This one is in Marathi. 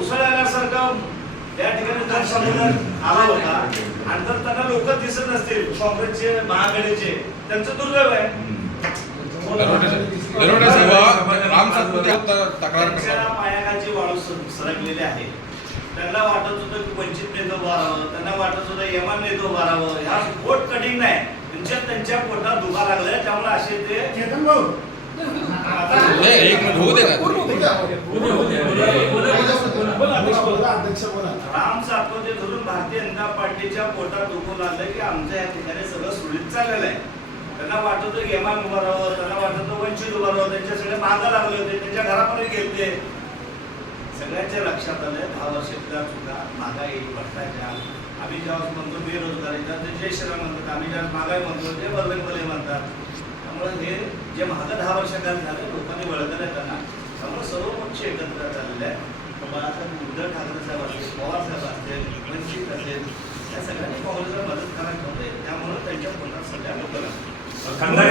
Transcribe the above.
उसळ आल्यासारखं त्या ठिकाणी संमेलन आला होता. आणि जर त्यांना लोक दिसत नसतील काँग्रेसचे महाआघाडीचे त्यांचं दुर्दैव आहे. पायाखालची वाळू सरकलेली आहे. त्यांना वाटत होतं की वंचित नेतो बारावं त्यांना वाटत होतं यमान नेतो बारावं ह्या पोट कटिंग नाही. त्यांच्या त्यांच्या पोटात दुखा लागलं त्यामुळे असे ते चेतन भाऊ. हे, एक मिनिट होऊ दे ना बोला अध्यक्ष बोला राम सातवते धरून भारतीय जनता पार्टीच्या पोटात दुखून आलं की आमच्या या ठिकाणी सगळं सुरळीत चाललेलं आहे. त्यांना वाटत होतं की उभा राहावं त्यांना वाटत होतं वंचित उभा राहावं त्यांच्या सगळे मागं लागले होते त्यांच्या घरामध्ये गेले सगळ्यांच्या लक्षात आलं दहा वर्षातल्या चुका महागाई भ्रष्टाचार आम्ही जेव्हा म्हणतो बेरोजगारी तर ते जय श्रीराम म्हणतात आम्ही ज्यावेळेस महागाई म्हणतो ते बदलंगले म्हणतात. त्यामुळे हे जे मागं दहा वर्षाकाल झालं लोकांनी वळत नाही त्यांना. त्यामुळे सर्व पक्ष एकत्र चाललेले आहेत. या सगळ्यांनी काँग्रेसला मदत करायला होते त्यामुळे त्यांच्या पुन्हा सध्या लोकांना